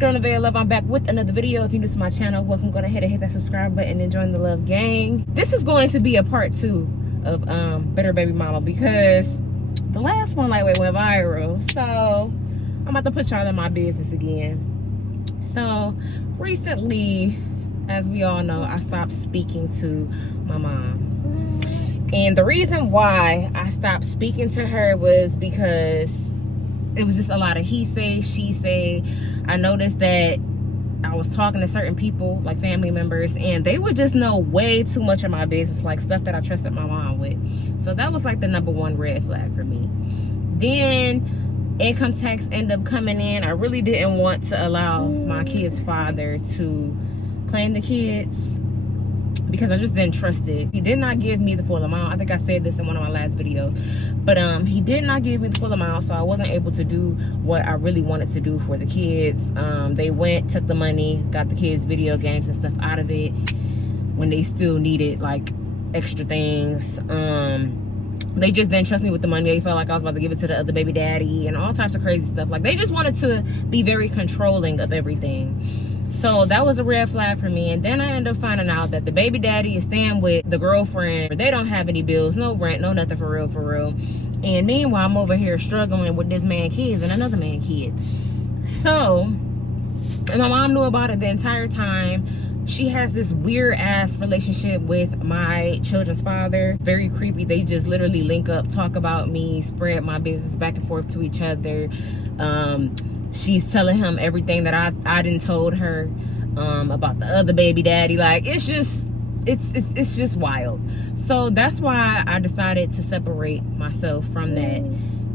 girl Nevaeh Love. I'm back with another video. If you're new to my channel, welcome. Go ahead and hit that subscribe button and join the Love gang. This is going to be a part 2 of Better Baby Mama, because the last one lightweight went viral. So I'm about to put y'all in my business again. So recently, as we all know, I stopped speaking to my mom. And the reason why I stopped speaking to her was because it was just a lot of he say, she say. I noticed that I was talking to certain people, like family members, and they would just know way too much of my business, like stuff that I trusted my mom with. So that was like the #1 red flag for me. Then income tax ended up coming in. I really didn't want to allow my kid's father to claim the kids because I just didn't trust it. He did not give me the full amount. I think I said this in one of my last videos, but he did not give me the full amount, so I wasn't able to do what I really wanted to do for the kids. They went, took the money, got the kids video games and stuff out of it when they still needed like extra things. They just didn't trust me with the money. They felt like I was about to give it to the other baby daddy and all types of crazy stuff. Like, they just wanted to be very controlling of everything. So that was a red flag for me. And then I ended up finding out that the baby daddy is staying with the girlfriend. They don't have any bills, no rent, no nothing, for real. And meanwhile, I'm over here struggling with this man kids and another man kid. So, and my mom knew about it the entire time. She has this weird ass relationship with my children's father. Very creepy. They just literally link up, talk about me, spread my business back and forth to each other. She's telling him everything that I didn't told her about the other baby daddy. Like, it's just wild. So that's why I decided to separate myself from that.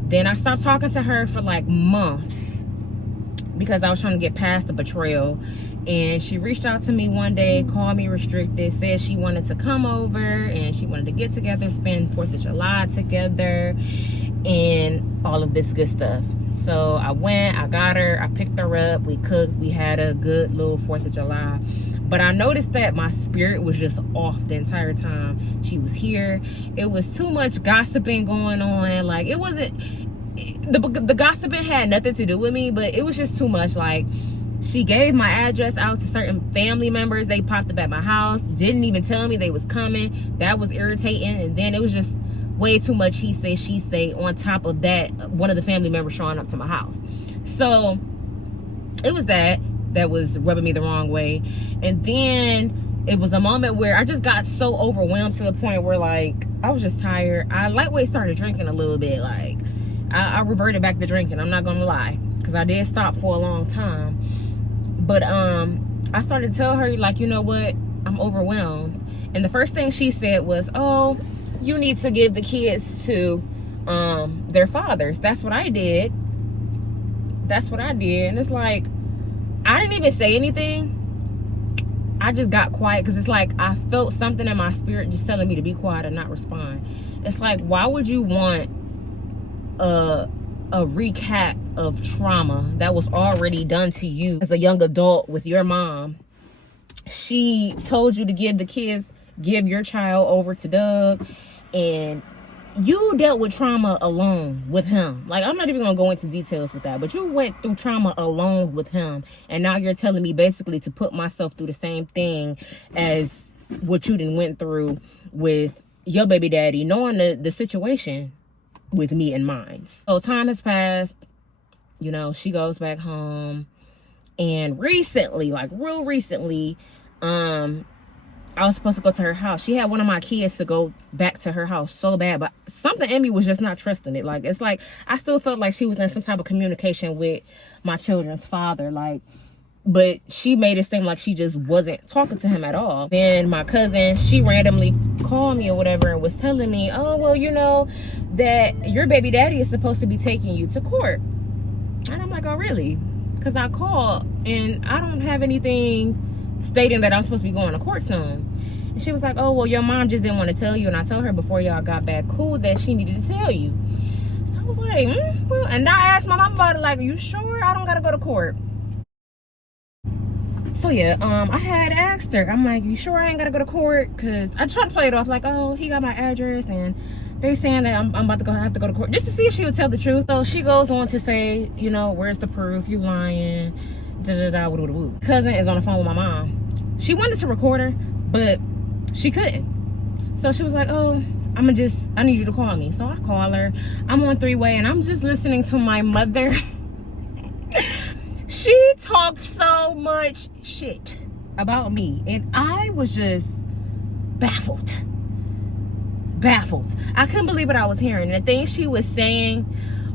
Then I stopped talking to her for like months because I was trying to get past the betrayal. And she reached out to me one day, called me restricted, said she wanted to come over and she wanted to get together, spend 4th of July together and all of this good stuff. So I went, I got her, I picked her up, we cooked, we had a good little 4th of July. But I noticed that my spirit was just off the entire time she was here. It was too much gossiping going on. Like, it wasn't, the gossiping had nothing to do with me, but it was just too much. Like, she gave my address out to certain family members. They popped up at my house, didn't even tell me they was coming. That was irritating. And then it was just way too much he say, she say. On top of that, one of the family members showing up to my house. So it was that was rubbing me the wrong way. And then it was a moment where I just got so overwhelmed to the point where, like, I was just tired. I lightweight started drinking a little bit. Like, I reverted back to drinking, I'm not gonna lie, because I did stop for a long time. But I started to tell her, like, you know what, I'm overwhelmed. And the first thing she said was, oh, you need to give the kids to their fathers. That's what I did. And it's like, I didn't even say anything. I just got quiet because it's like I felt something in my spirit just telling me to be quiet and not respond. It's like, why would you want a recap of trauma that was already done to you as a young adult with your mom? She told you to give your child over to Doug, and you dealt with trauma alone with him. Like, I'm not even gonna go into details with that, but you went through trauma alone with him, and now you're telling me basically to put myself through the same thing as what you done went through with your baby daddy, knowing the situation with me in mind. So time has passed, you know, she goes back home, and recently, like real recently, I was supposed to go to her house. She had one of my kids to go back to her house so bad, but something in me was just not trusting it. Like, it's like I still felt like she was in some type of communication with my children's father, like, but she made it seem like she just wasn't talking to him at all. Then my cousin, she randomly called me or whatever and was telling me, oh, well, you know that your baby daddy is supposed to be taking you to court. And I'm like, oh, really? Because I called and I don't have anything stating that I'm supposed to be going to court soon. And she was like, oh, well, your mom just didn't want to tell you, and I told her before y'all got back cool that she needed to tell you. So I was like, well, and I asked my mom about it, like, are you sure I don't gotta go to court? So yeah, I had asked her, I'm like, you sure I ain't gotta go to court? Because I tried to play it off like, oh, he got my address and they saying that I'm about to have to go to court, just to see if she would tell the truth. So she goes on to say, you know, where's the proof? You lying. Cousin is on the phone with my mom. She wanted to record her, but she couldn't. So she was like, oh, I need you to call me. So I call her. I'm on three-way and I'm just listening to my mother. She talked so much shit about me and I was just baffled. I couldn't believe what I was hearing. The thing she was saying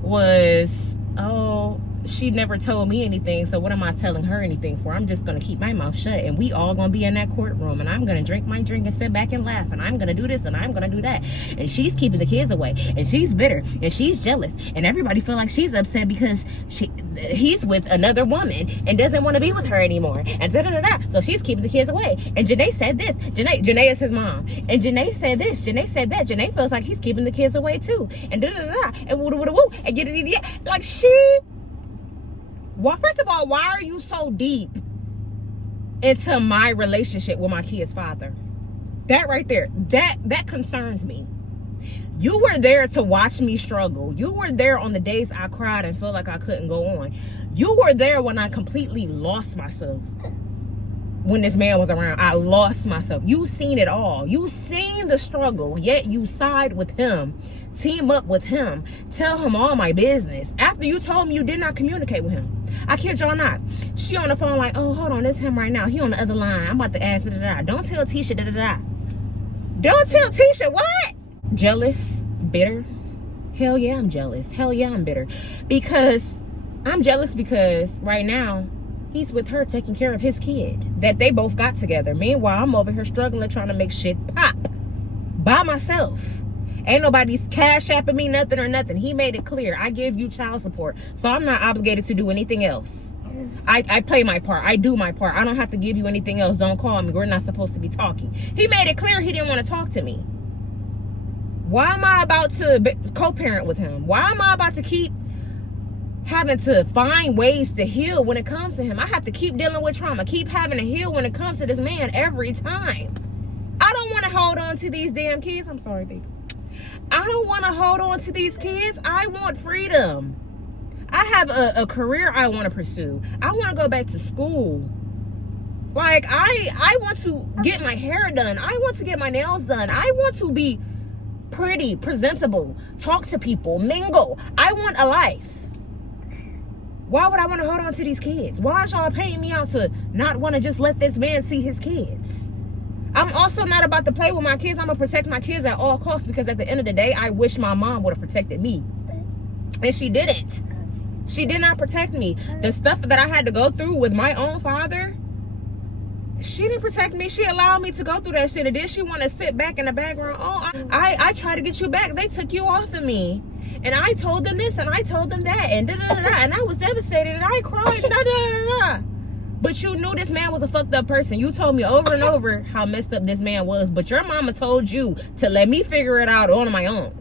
was, oh, she never told me anything, so what am I telling her anything for? I'm just gonna keep my mouth shut and we all gonna be in that courtroom and I'm gonna drink my drink and sit back and laugh and I'm gonna do this and I'm gonna do that. And she's keeping the kids away and she's bitter and she's jealous and everybody feel like she's upset because he's with another woman and doesn't want to be with her anymore and so she's keeping the kids away. And Janae said this. Janae is his mom, and Janae said this, Janae said that. Janae feels like he's keeping the kids away too and and woo and get like she. Well, first of all, why are you so deep into my relationship with my kid's father? That right there, that concerns me. You were there to watch me struggle. You were there on the days I cried and felt like I couldn't go on. You were there when I completely lost myself. When this man was around, I lost myself. You seen it all. You seen the struggle, yet you side with him, team up with him, tell him all my business. After you told me you did not communicate with him. I kid y'all not. She on the phone like, oh, hold on, it's him right now. He on the other line. I'm about to ask da-da-da. Don't tell Tisha da-da-da. Don't tell Tisha what? Jealous, bitter. Hell yeah, I'm jealous. Hell yeah, I'm bitter. Because I'm jealous because right now, he's with her taking care of his kid that they both got together. Meanwhile, I'm over here struggling, trying to make shit pop by myself. Ain't nobody's cash apping me nothing or nothing. He made it clear. I give you child support, so I'm not obligated to do anything else. I play my part. I do my part. I don't have to give you anything else. Don't call me. We're not supposed to be talking. He made it clear he didn't want to talk to me. Why am I about to co-parent with him? Why am I about to keep having to find ways to heal when it comes to him? I have to keep dealing with trauma, keep having to heal when it comes to this man every time. I don't want to hold on to these damn kids. I'm sorry, baby. I don't want to hold on to these kids. I want freedom. I have a career I want to pursue. I want to go back to school. Like, I want to get my hair done. I want to get my nails done. I want to be pretty, presentable, talk to people, mingle. I want a life. Why would I want to hold on to these kids? Why is y'all paying me out to not want to just let this man see his kids? I'm also not about to play with my kids. I'm going to protect my kids at all costs because at the end of the day, I wish my mom would have protected me. And she didn't. She did not protect me. The stuff that I had to go through with my own father, she didn't protect me. She allowed me to go through that shit. And then she want to sit back in the background. Oh, I tried to get you back. They took you off of me. And I told them this and I told them that. And da-da-da-da. And I was devastated and I cried. Da-da-da-da. But you knew this man was a fucked up person. You told me over and over how messed up this man was. But your mama told you to let me figure it out on my own.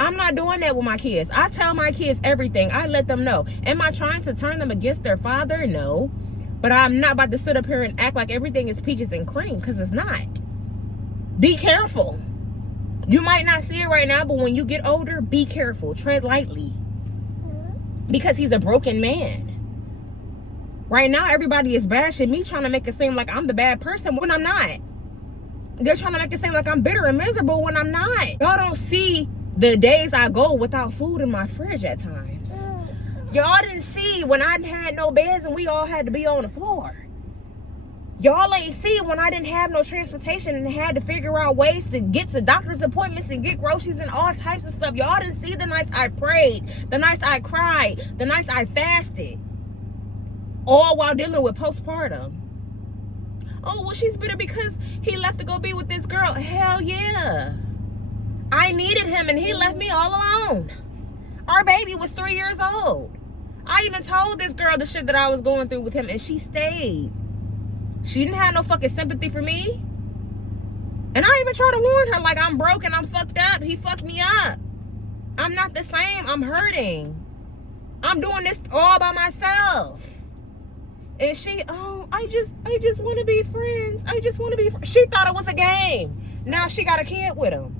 I'm not doing that with my kids. I tell my kids everything. I let them know. Am I trying to turn them against their father? No. But I'm not about to sit up here and act like everything is peaches and cream, because it's not. Be careful. You might not see it right now, but when you get older, be careful. Tread lightly. Because he's a broken man. Right now, everybody is bashing me, trying to make it seem like I'm the bad person when I'm not. They're trying to make it seem like I'm bitter and miserable when I'm not. Y'all don't see the days I go without food in my fridge at times. Y'all didn't see when I had no beds and we all had to be on the floor. Y'all ain't see when I didn't have no transportation and had to figure out ways to get to doctor's appointments and get groceries and all types of stuff. Y'all didn't see the nights I prayed, the nights I cried, the nights I fasted. All while dealing with postpartum. Oh, well, she's bitter because he left to go be with this girl. Hell yeah. I needed him and he left me all alone. Our baby was 3 years old. I even told this girl the shit that I was going through with him and she stayed. She didn't have no fucking sympathy for me. And I even tried to warn her, like, I'm broken, I'm fucked up. He fucked me up. I'm not the same. I'm hurting. I'm doing this all by myself. And she, oh, I just want to be friends. I just want to be friends. She thought it was a game. Now she got a kid with him.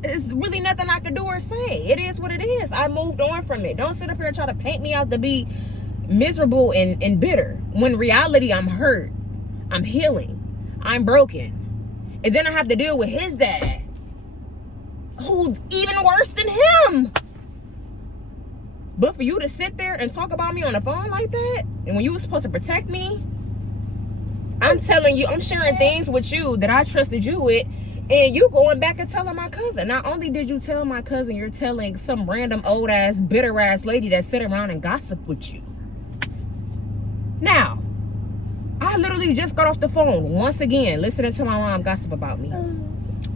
There's really nothing I can do or say. It is what it is. I moved on from it. Don't sit up here and try to paint me out to be miserable and bitter. When in reality, I'm hurt. I'm healing. I'm broken. And then I have to deal with his dad, who's even worse than him. But for you to sit there and talk about me on the phone like that, and when you were supposed to protect me, I'm telling you, I'm sharing things with you that I trusted you with, and you going back and telling my cousin. Not only did you tell my cousin, you're telling some random old ass, bitter ass lady that sit around and gossip with you. Now, I literally just got off the phone once again listening to my mom gossip about me.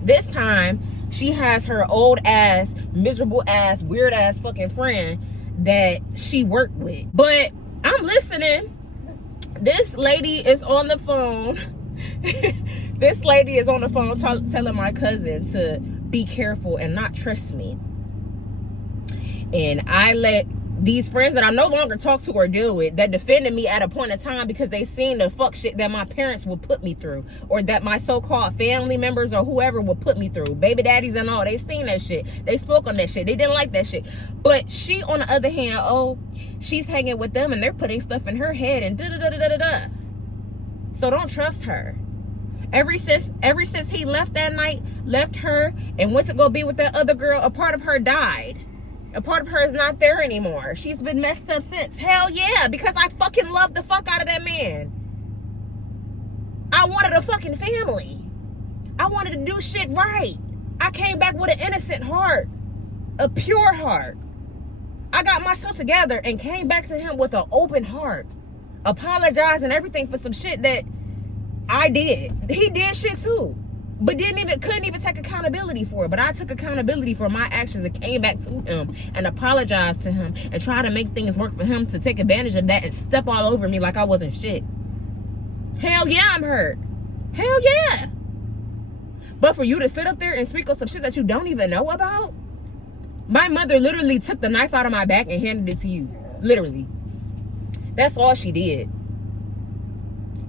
This time, she has her old ass, miserable ass, weird ass fucking friend that she worked with. But I'm listening. This lady is on the phone. This lady is on the phone telling my cousin to be careful and not trust me. And I let these friends that I no longer talk to or deal with, that defended me at a point in time because they seen the fuck shit that my parents would put me through, or that my so-called family members or whoever would put me through, baby daddies and all, they seen that shit. They spoke on that shit. They didn't like that shit. But she, on the other hand, oh, she's hanging with them and they're putting stuff in her head and da-da-da-da-da-da. So don't trust her. Ever since he left that night, left her and went to go be with that other girl, a part of her died. A part of her is not there anymore. She's been messed up since. Hell yeah, because I fucking love the fuck out of that man. I wanted a fucking family. I wanted to do shit right. I came back with an innocent heart. A pure heart. I got myself together and came back to him with an open heart. Apologizing everything for some shit that I did. He did shit too. But couldn't even take accountability for it. But I took accountability for my actions and came back to him and apologized to him and tried to make things work for him to take advantage of that and step all over me like I wasn't shit. Hell yeah, I'm hurt. Hell yeah. But for you to sit up there and speak on some shit that you don't even know about? My mother literally took the knife out of my back and handed it to you. Literally. That's all she did.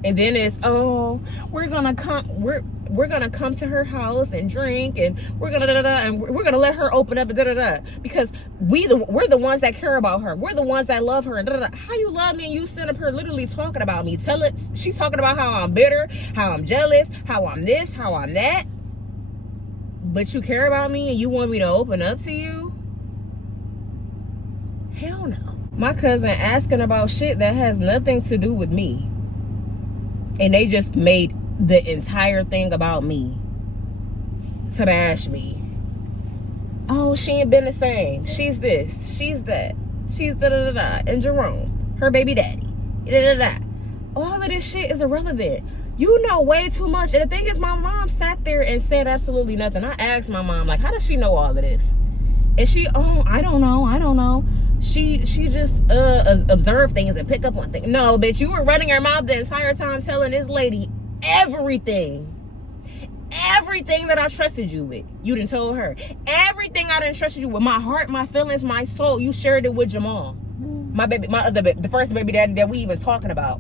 And then it's, oh, we're gonna come to her house and drink, and we're gonna and we're gonna let her open up and because we're the ones that care about her. We're the ones that love her and How you love me and you send up her literally talking about me. She's talking about how I'm bitter, how I'm jealous, how I'm this, how I'm that. But you care about me and you want me to open up to you? Hell no. My cousin asking about shit that has nothing to do with me. And they just made the entire thing about me to bash me. Oh, she ain't been the same. She's this. She's that. She's da-da-da-da. And Jerome, her baby daddy. Da-da-da-da. All of this shit is irrelevant. You know way too much. And the thing is, my mom sat there and said absolutely nothing. I asked my mom, like, how does she know all of this? And she, oh, I don't know. She just observed things and pick up on things. No, bitch, you were running your mouth the entire time telling this lady everything that I trusted you with. You done told her everything I done trusted you with. My heart, my feelings, my soul. You shared it with Jamal, the first baby daddy that we even talking about.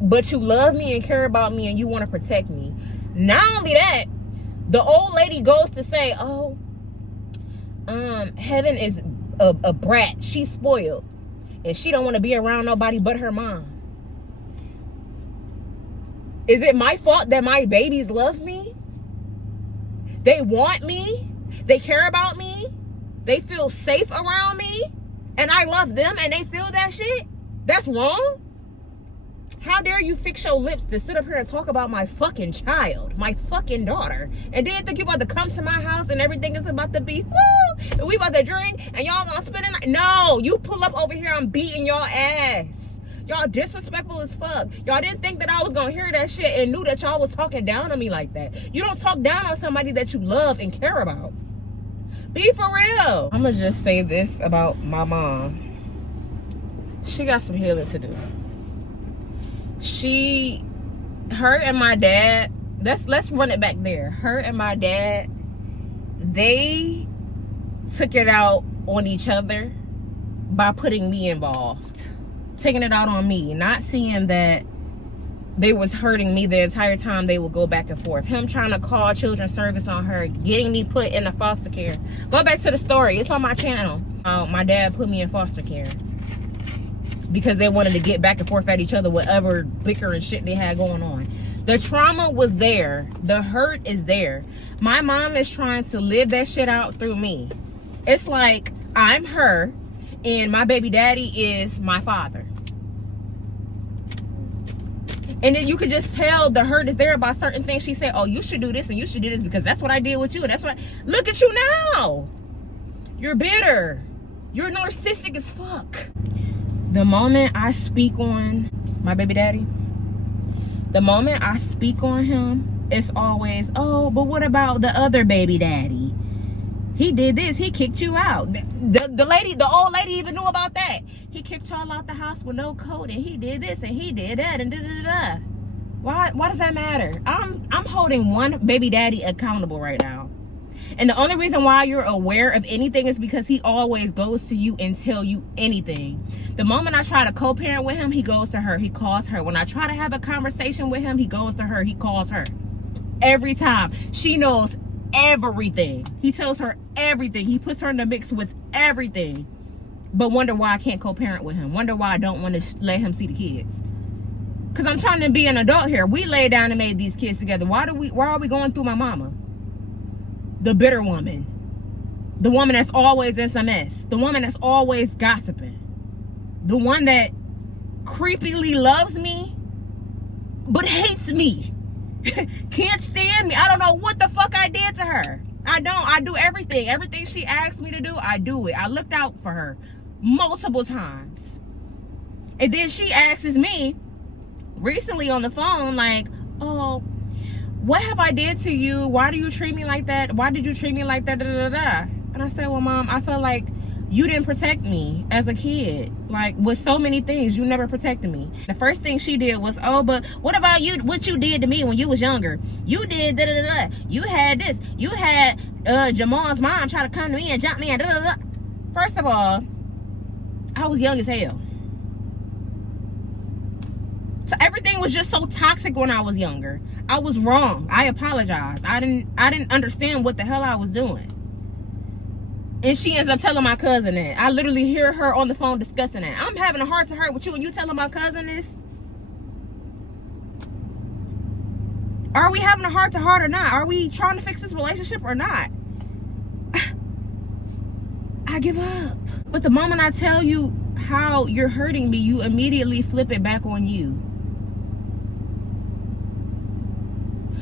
But you love me and care about me and you want to protect me. Not only that, the old lady goes to say, oh, Heaven is a brat. She's spoiled and she don't want to be around nobody but her mom. Is it my fault that my babies love me? They want me. They care about me. They feel safe around me. And I love them and they feel that shit? That's wrong? How dare you fix your lips to sit up here and talk about my fucking child, my fucking daughter, and then think you about to come to my house and everything is about to be, woo, and we about to drink and y'all gonna spend the night? No, you pull up over here, I'm beating y'all ass. Y'all disrespectful as fuck. Y'all didn't think that I was gonna hear that shit and knew that y'all was talking down on me like that. You don't talk down on somebody that you love and care about. Be for real. I'm gonna just say this about my mom. She got some healing to do. Her and my dad, let's run it back there. Her and my dad, they took it out on each other by putting me involved. Taking it out on me, not seeing that they was hurting me the entire time they would go back and forth. Him trying to call children's service on her, getting me put in a foster care. Go back to the story, it's on my channel. My dad put me in foster care. because they wanted to get back and forth at each other, whatever bicker and shit they had going on. The trauma was there. The hurt is there. My mom is trying to live that shit out through me. It's like I'm her and my baby daddy is my father. And then you could just tell the hurt is there about certain things. She said, oh, you should do this and you should do this because that's what I did with you. And that's what look at you now. You're bitter. You're narcissistic as fuck. The moment I speak on my baby daddy, the moment I speak on him, it's always, oh, but what about the other baby daddy? He did this. He kicked you out. The old lady even knew about that. He kicked y'all out the house with no code, and he did this, and he did that, and da-da-da-da. Why does that matter? I'm holding one baby daddy accountable right now. And the only reason why you're aware of anything is because he always goes to you and tell you anything. The moment I try to co-parent with him, he goes to her. He calls her. When I try to have a conversation with him, he goes to her. He calls her. Every time. She knows everything. He tells her everything. He puts her in the mix with everything. But wonder why I can't co-parent with him. Wonder why I don't want to let him see the kids. Because I'm trying to be an adult here. We laid down and made these kids together. Why are we going through my mama? The bitter woman. The woman that's always in some mess. The woman that's always gossiping. The one that creepily loves me, but hates me. Can't stand me. I don't know what the fuck I did to her. I don't. I do everything. Everything she asks me to do, I do it. I looked out for her multiple times. And then she asks me recently on the phone, like, oh, what have I did to you? Why do you treat me like that? Why did you treat me like that? Da, da, da, da. And I said, well, Mom, I feel like you didn't protect me as a kid. Like, with so many things, you never protected me. The first thing she did was, oh, but what about you? What you did to me when you was younger? You did da, da, da, da. You had this. You had Jamal's mom try to come to me and jump me and da, da, da. First of all, I was young as hell. So everything was just so toxic when I was younger. I was wrong. I apologize. I didn't understand what the hell I was doing. And she ends up telling my cousin that. I literally hear her on the phone discussing that. I'm having a heart to heart with you and you telling my cousin this? Are we having a heart to heart or not? Are we trying to fix this relationship or not? I give up. But the moment I tell you how you're hurting me, you immediately flip it back on you.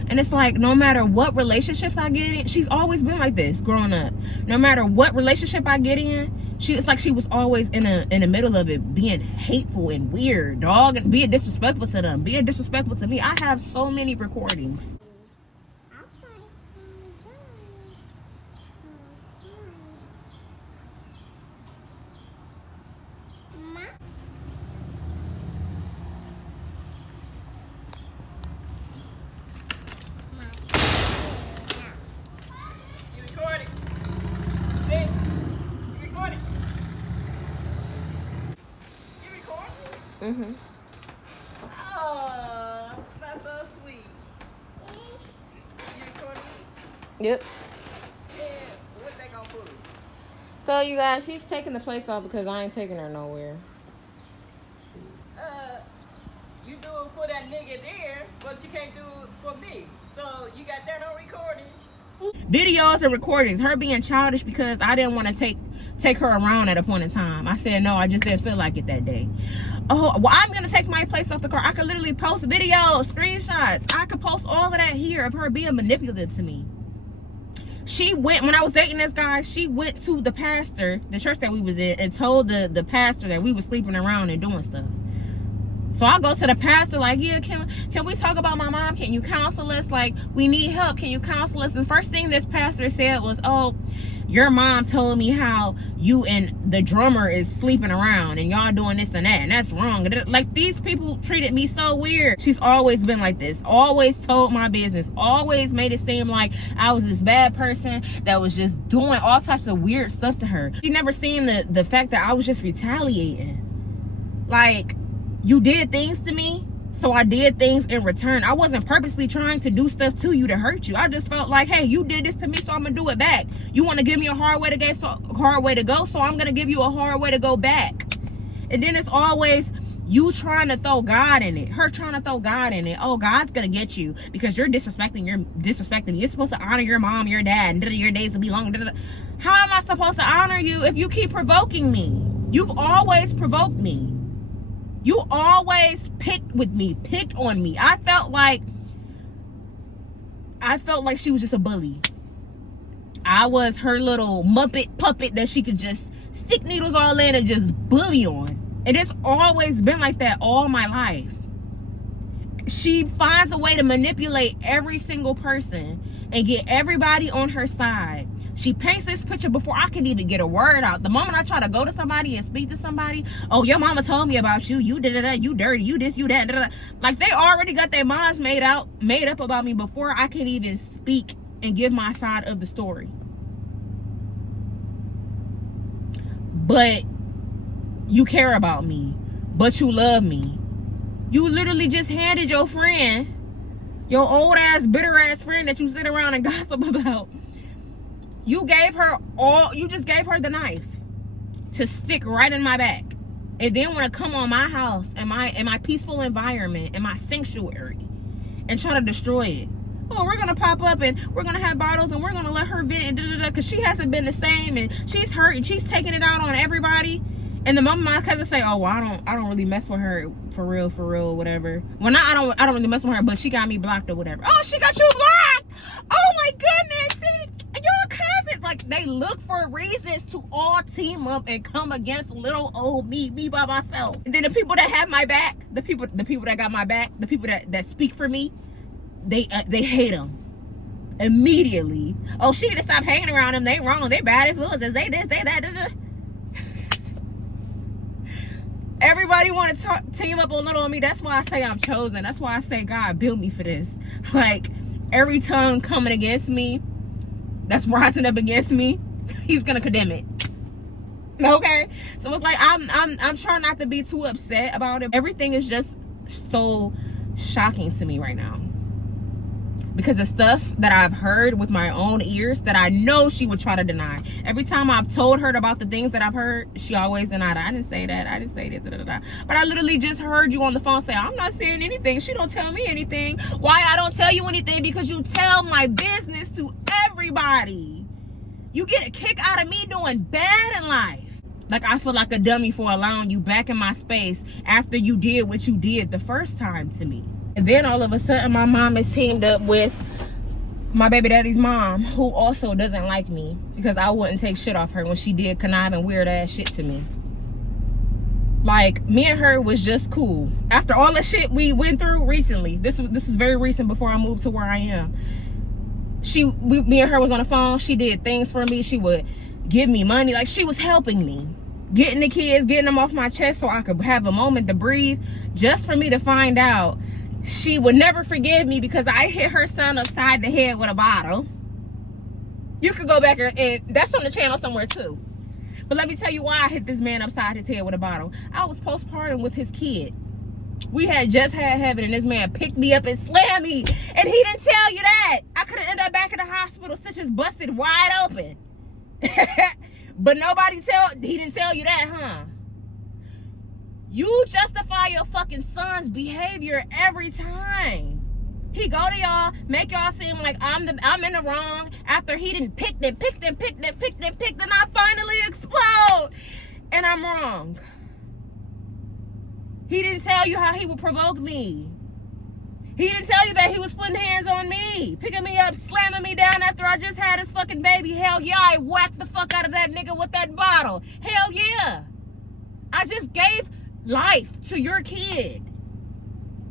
And it's like, no matter what relationships I get in, she's always been like this growing up. No matter what relationship I get in, it's like she was always in the middle of it, being hateful and weird, dog, and being disrespectful to them, being disrespectful to me. I have so many recordings. Mm-hmm. Oh, that's so sweet. You recording? Yep. Yeah. What they gonna put? So you guys, she's taking the place off because I ain't taking her nowhere. You do it for that nigga there, but you can't do it for me. So you got that on recording. Videos and recordings, her being childish because I didn't want to take her around at a point in time. I said no, I just didn't feel like it that day. Oh, well, I'm gonna take my place off the car. I could literally post videos, screenshots. I could post all of that here of her being manipulative to me. She went, when I was dating this guy, she went to the pastor, the church that we was in, and told the pastor that we were sleeping around and doing stuff. So I go to the pastor like, yeah, can we talk about my mom? Can you counsel us? Like, we need help. Can you counsel us? The first thing this pastor said was, oh, your mom told me how you and the drummer is sleeping around and y'all doing this and that, and that's wrong. Like, these people treated me so weird. She's always been like this. Always told my business. Always made it seem like I was this bad person that was just doing all types of weird stuff to her. She never seen the fact that I was just retaliating. Like, you did things to me, so I did things in return. I wasn't purposely trying to do stuff to you to hurt you. I just felt like, hey, you did this to me, so I'm gonna do it back. You want to give me a hard way to go, so I'm gonna give you a hard way to go back. And then it's always you trying to throw God in it. Her trying to throw God in it. Oh, God's gonna get you because you're disrespecting me. You're supposed to honor your mom, your dad, and your days will be long. How am I supposed to honor you if you keep provoking me? You've always provoked me. You always picked on me. I felt like she was just a bully. I was her little Muppet puppet that she could just stick needles all in and just bully on. And it's always been like that all my life. She finds a way to manipulate every single person and get everybody on her side. She paints this picture before I can even get a word out. The moment I try to go to somebody and speak to somebody, oh, your mama told me about you. You did it, you dirty, you this, you that. Da, da, da. Like they already got their minds made up about me before I can even speak and give my side of the story. But you care about me, but you love me. You literally just handed your friend, your old ass, bitter ass friend that you sit around and gossip about. You just gave her the knife to stick right in my back. And then want to come on my house and my peaceful environment and my sanctuary and try to destroy it. Oh, we're gonna pop up and we're gonna have bottles and we're gonna let her vent and because she hasn't been the same and she's hurt and she's taking it out on everybody. And the moment my cousin say, "Oh, well, I don't really mess with her for real, whatever." Well, I don't really mess with her, but she got me blocked or whatever. Oh, she got you blocked. Oh my goodness, see, and your cousins, like they look for reasons to all team up and come against little old me by myself. And then the people that have my back, the people that got my back, the people that speak for me, they hate them immediately. Oh, she need to stop hanging around them. They wrong. They bad influences. They this, they that. Da, da. Everybody want to team up on little on me. That's why I say I'm chosen. That's why I say God built me for this. Like every tongue coming against me, that's rising up against me, He's gonna condemn it. Okay, so it's like I'm trying not to be too upset about it. Everything is just so shocking to me right now. Because the stuff that I've heard with my own ears that I know she would try to deny. Every time I've told her about the things that I've heard, she always denied it. I didn't say that. I didn't say this. Da, da, da. But I literally just heard you on the phone say, I'm not saying anything. She don't tell me anything. Why I don't tell you anything? Because you tell my business to everybody. You get a kick out of me doing bad in life. Like I feel like a dummy for allowing you back in my space after you did what you did the first time to me. And then all of a sudden, my mom is teamed up with my baby daddy's mom, who also doesn't like me because I wouldn't take shit off her when she did conniving weird ass shit to me. Like, me and her was just cool. After all the shit we went through recently, this is very recent before I moved to where I am. Me and her was on the phone. She did things for me. She would give me money. Like, she was helping me. Getting the kids, getting them off my chest so I could have a moment to breathe. Just for me to find out she would never forgive me because I hit her son upside the head with a bottle. You could go back and that's on the channel somewhere too. But let me tell you why I hit this man upside his head with a bottle. I was postpartum with his kid. We had just had heaven and this man picked me up and slammed me. And he didn't tell you that. I could have ended up back in the hospital, stitches busted wide open. But he didn't tell you that, huh? You justify your fucking son's behavior every time. He go to y'all, make y'all seem like I'm in the wrong after he didn't pick them, then I finally explode. And I'm wrong. He didn't tell you how he would provoke me. He didn't tell you that he was putting hands on me, picking me up, slamming me down after I just had his fucking baby. Hell yeah, I whacked the fuck out of that nigga with that bottle. Hell yeah. I just gave life to your kid.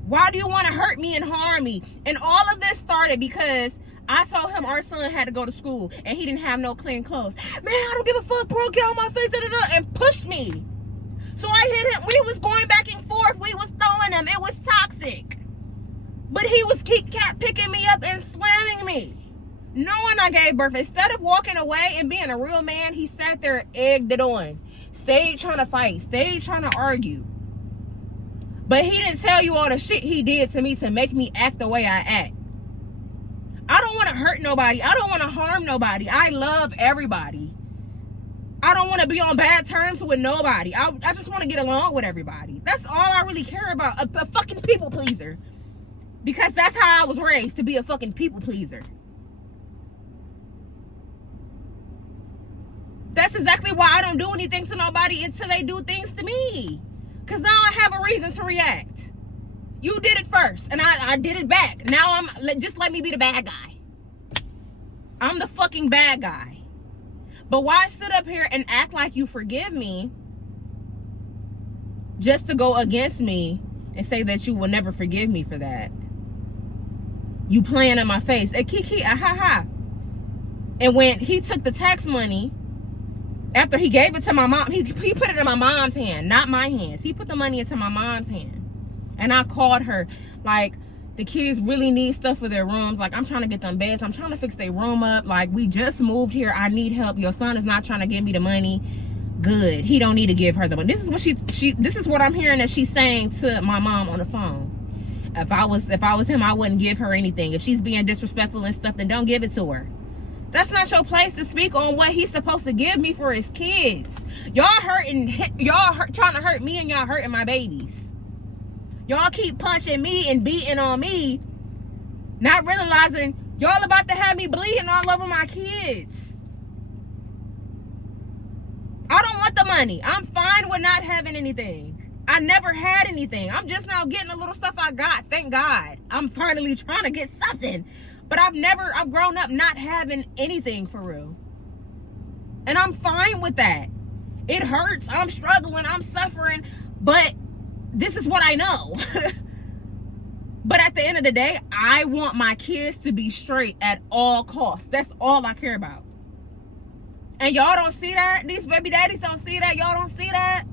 Why do you want to hurt me and harm me? And all of this started because I told him our son had to go to school and he didn't have no clean clothes. Man, I don't give a fuck, bro. Get on my face, and pushed me. So I hit him. We was going back and forth. We was throwing him. It was toxic. But he kept picking me up and slamming me. Knowing I gave birth. Instead of walking away and being a real man, he sat there and egged it on. Stayed trying to fight. Stayed trying to argue. But he didn't tell you all the shit he did to me to make me act the way I act. I don't want to hurt nobody. I don't want to harm nobody. I love everybody. I don't want to be on bad terms with nobody. I just want to get along with everybody. That's all I really care about. A fucking people pleaser. Because that's how I was raised, to be a fucking people pleaser. That's exactly why I don't do anything to nobody until they do things to me. Because now I have a reason to react. You did it first, and I did it back. Now just let me be the bad guy. I'm the fucking bad guy. But why sit up here and act like you forgive me just to go against me and say that you will never forgive me for that? You playing in my face. Kiki, ha ha. And when he took the tax money, after he gave it to my mom, he put it in my mom's hand, not my hands. He put the money into my mom's hand. And I called her, like, the kids really need stuff for their rooms. Like, I'm trying to get them beds. I'm trying to fix their room up. Like, we just moved here. I need help. Your son is not trying to give me the money. Good. He don't need to give her the money. This is what this is what I'm hearing that she's saying to my mom on the phone. If I was him, I wouldn't give her anything. If she's being disrespectful and stuff, then don't give it to her. That's not your place to speak on what he's supposed to give me for his kids. Y'all trying to hurt me, and y'all hurting my babies. Y'all keep punching me and beating on me, not realizing y'all about to have me bleeding all over my kids. I don't want the money. I'm fine with not having anything. I never had anything. I'm just now getting the little stuff I got. Thank God. I'm finally trying to get something. But I've grown up not having anything for real. And I'm fine with that. It hurts. I'm struggling. I'm suffering. But this is what I know. But at the end of the day, I want my kids to be straight at all costs. That's all I care about. And y'all don't see that? These baby daddies don't see that? Y'all don't see that?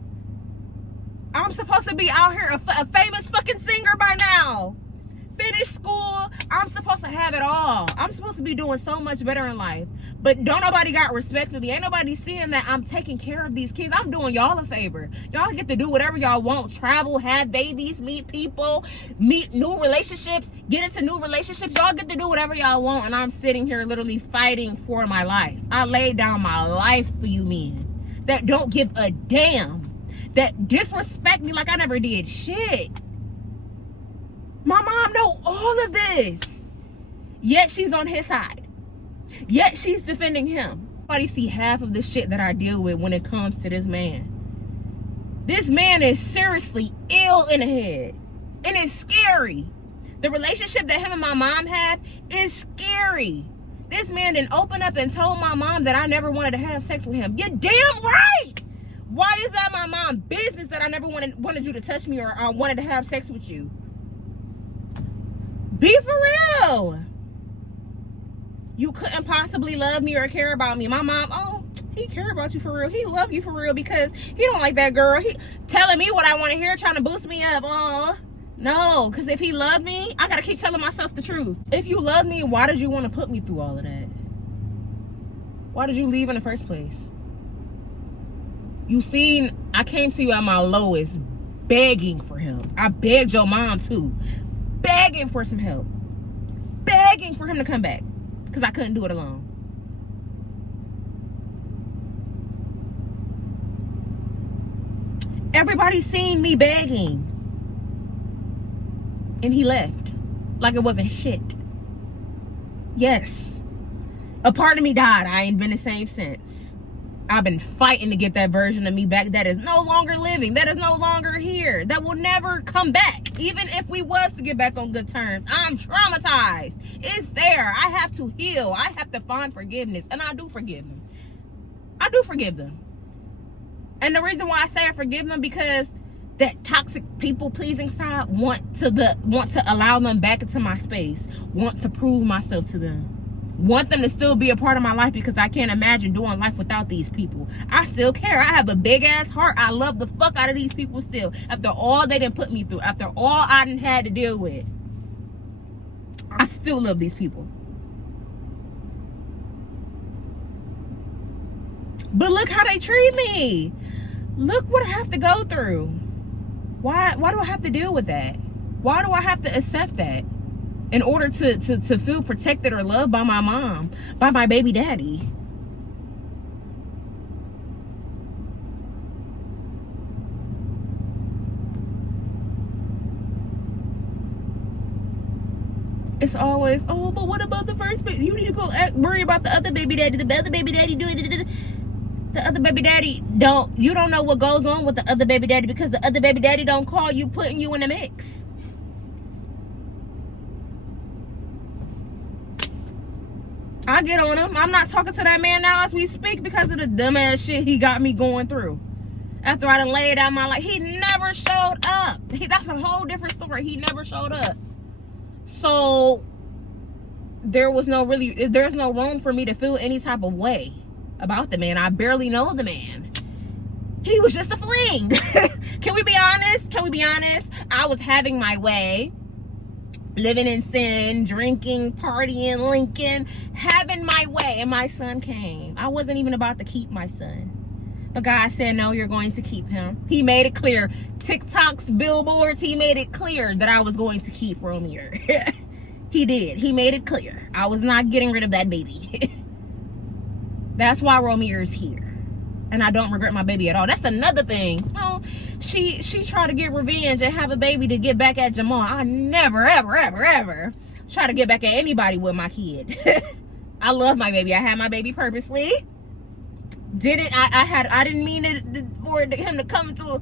I'm supposed to be out here a famous fucking singer by now. Finish school. I'm supposed to have it all. I'm supposed to be doing so much better in life. But don't nobody got respect for me. Ain't nobody seeing that I'm taking care of these kids. I'm doing y'all a favor. Y'all get to do whatever y'all want. Travel, have babies, meet people, meet new relationships, get into new relationships. Y'all get to do whatever y'all want. And I'm sitting here literally fighting for my life. I laid down my life for you men that don't give a damn, that disrespect me like I never did shit. My mom know all of this. Yet she's on his side. Yet she's defending him. Nobody see half of the shit that I deal with when it comes to this man. This man is seriously ill in the head. And it's scary. The relationship that him and my mom have is scary. This man didn't open up and told my mom that I never wanted to have sex with him. You're damn right. Why is that my mom's business that I never wanted you to touch me or wanted to have sex with you? Be for real. You couldn't possibly love me or care about me. My mom, oh, he care about you for real. He love you for real because he don't like that girl. He telling me what I want to hear, trying to boost me up. Oh, no, because if he loved me, I got to keep telling myself the truth. If you love me, why did you want to put me through all of that? Why did you leave in the first place? You seen, I came to you at my lowest, begging for him. I begged your mom too. Begging for some help. Begging for him to come back. Because I couldn't do it alone. Everybody seen me begging. And he left. Like it wasn't shit. Yes. A part of me died. I ain't been the same since. I've been fighting to get that version of me back that is no longer living, that is no longer here, that will never come back. Even if we was to get back on good terms, I'm traumatized. It's there. I have to heal. I have to find forgiveness. And I do forgive them. I do forgive them. And the reason why I say I forgive them, because that toxic people pleasing side want to allow them back into my space, want to prove myself to them. Want them to still be a part of my life because I can't imagine doing life without these people. I still care. I have a big ass heart. I love the fuck out of these people still. After all they done put me through. After all I done had to deal with. I still love these people. But look how they treat me. Look what I have to go through. Why do I have to deal with that? Why do I have to accept that? In order to feel protected or loved by my mom, by my baby daddy. It's always, oh, but what about the first baby? You need to go worry about the other baby daddy. The other baby daddy doing it. The other baby daddy you don't know what goes on with the other baby daddy because the other baby daddy don't call you, putting you in the mix. I get on him. I'm not talking to that man now as we speak because of the dumbass shit he got me going through. After I done laid out my life, he never showed up. That's a whole different story. He never showed up. So there's no room for me to feel any type of way about the man. I barely know the man. He was just a fling. Can we be honest? Can we be honest? I was having my way, living in sin, drinking, partying, linking, having my way, and my son came. I wasn't even about to keep my son. But God said, no, you're going to keep him. He made it clear. TikToks, billboards, he made it clear that I was going to keep Romeo. He did. He made it clear. I was not getting rid of that baby. That's why Romeo is here. And I don't regret my baby at all. That's another thing. Oh, she tried to get revenge and have a baby to get back at Jamal. I never, ever, ever, ever try to get back at anybody with my kid. I love my baby. I had my baby purposely. I didn't mean it for him to come to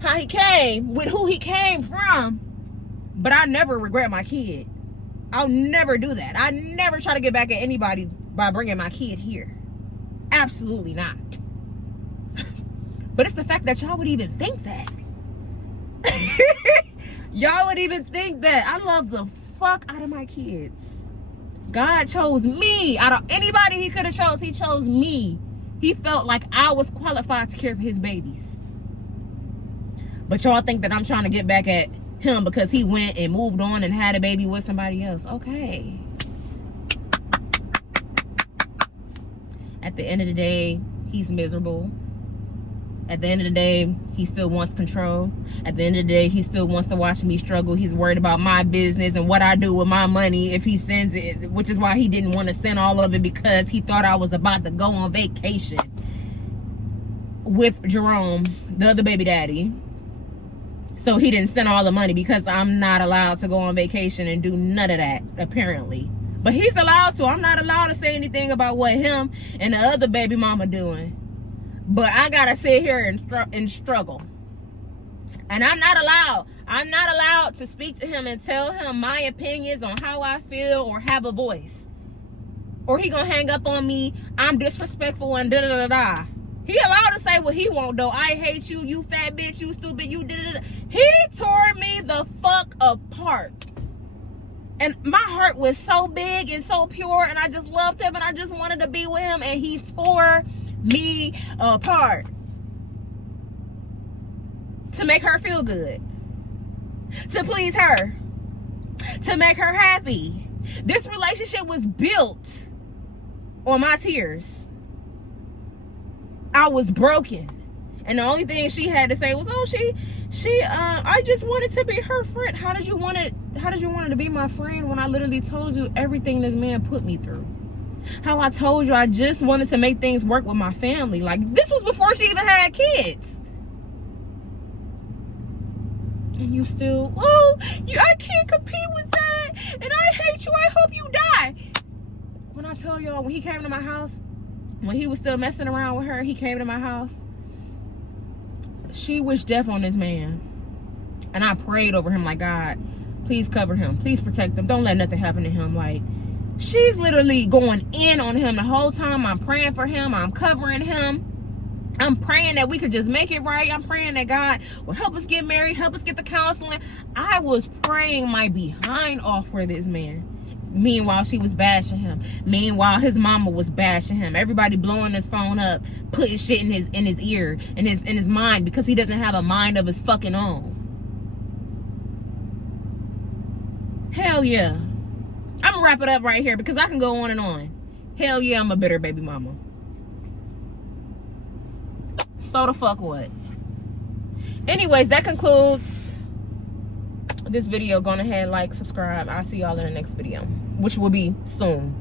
how he came, with who he came from. But I never regret my kid. I'll never do that. I never try to get back at anybody by bringing my kid here. Absolutely not. But it's the fact that y'all would even think that. Y'all would even think that. I love the fuck out of my kids. God chose me. Out of anybody he could have chose, he chose me. He felt like I was qualified to care for his babies. But y'all think that I'm trying to get back at him because he went and moved on and had a baby with somebody else. Okay. At the end of the day, he's miserable. At the end of the day, he still wants control. At the end of the day, he still wants to watch me struggle. He's worried about my business and what I do with my money if he sends it, which is why he didn't want to send all of it, because he thought I was about to go on vacation with Jerome, the other baby daddy. So he didn't send all the money because I'm not allowed to go on vacation and do none of that, apparently. But he's allowed to. I'm not allowed to say anything about what him and the other baby mama doing. But I gotta sit here and struggle. And I'm not allowed to speak to him and tell him my opinions on how I feel or have a voice. Or he gonna hang up on me, I'm disrespectful and da-da-da-da. He allowed to say what he want though. I hate you, you fat bitch, you stupid, you da-da-da. He tore me the fuck apart. And my heart was so big and so pure, and I just loved him and I just wanted to be with him, and he tore me apart to make her feel good, to please her, to make her happy. This relationship was built on my tears. I was broken, and the only thing she had to say was, "Oh, I just wanted to be her friend." How did you want it to be my friend when I literally told you everything this man put me through? How I told you I just wanted to make things work with my family. Like, this was before she even had kids. And you still, I can't compete with that. And I hate you. I hope you die. When I tell y'all, when he came to my house, when he was still messing around with her, he came to my house. She wished death on this man. And I prayed over him like, God, please cover him. Please protect him. Don't let nothing happen to him. Like, she's literally going in on him the whole time. I'm praying for him. I'm covering him. I'm praying that we could just make it right. I'm praying that God will help us get married, help us get the counseling. I was praying my behind off for this man. Meanwhile, she was bashing him. Meanwhile, his mama was bashing him. Everybody blowing his phone up, putting shit in his ear, in his mind, because he doesn't have a mind of his fucking own. Hell yeah. I'm gonna wrap it up right here because I can go on and on. Hell yeah, I'm a bitter baby mama. So the fuck what? Anyways, that concludes this video. Go ahead, like, subscribe. I'll see y'all in the next video, which will be soon.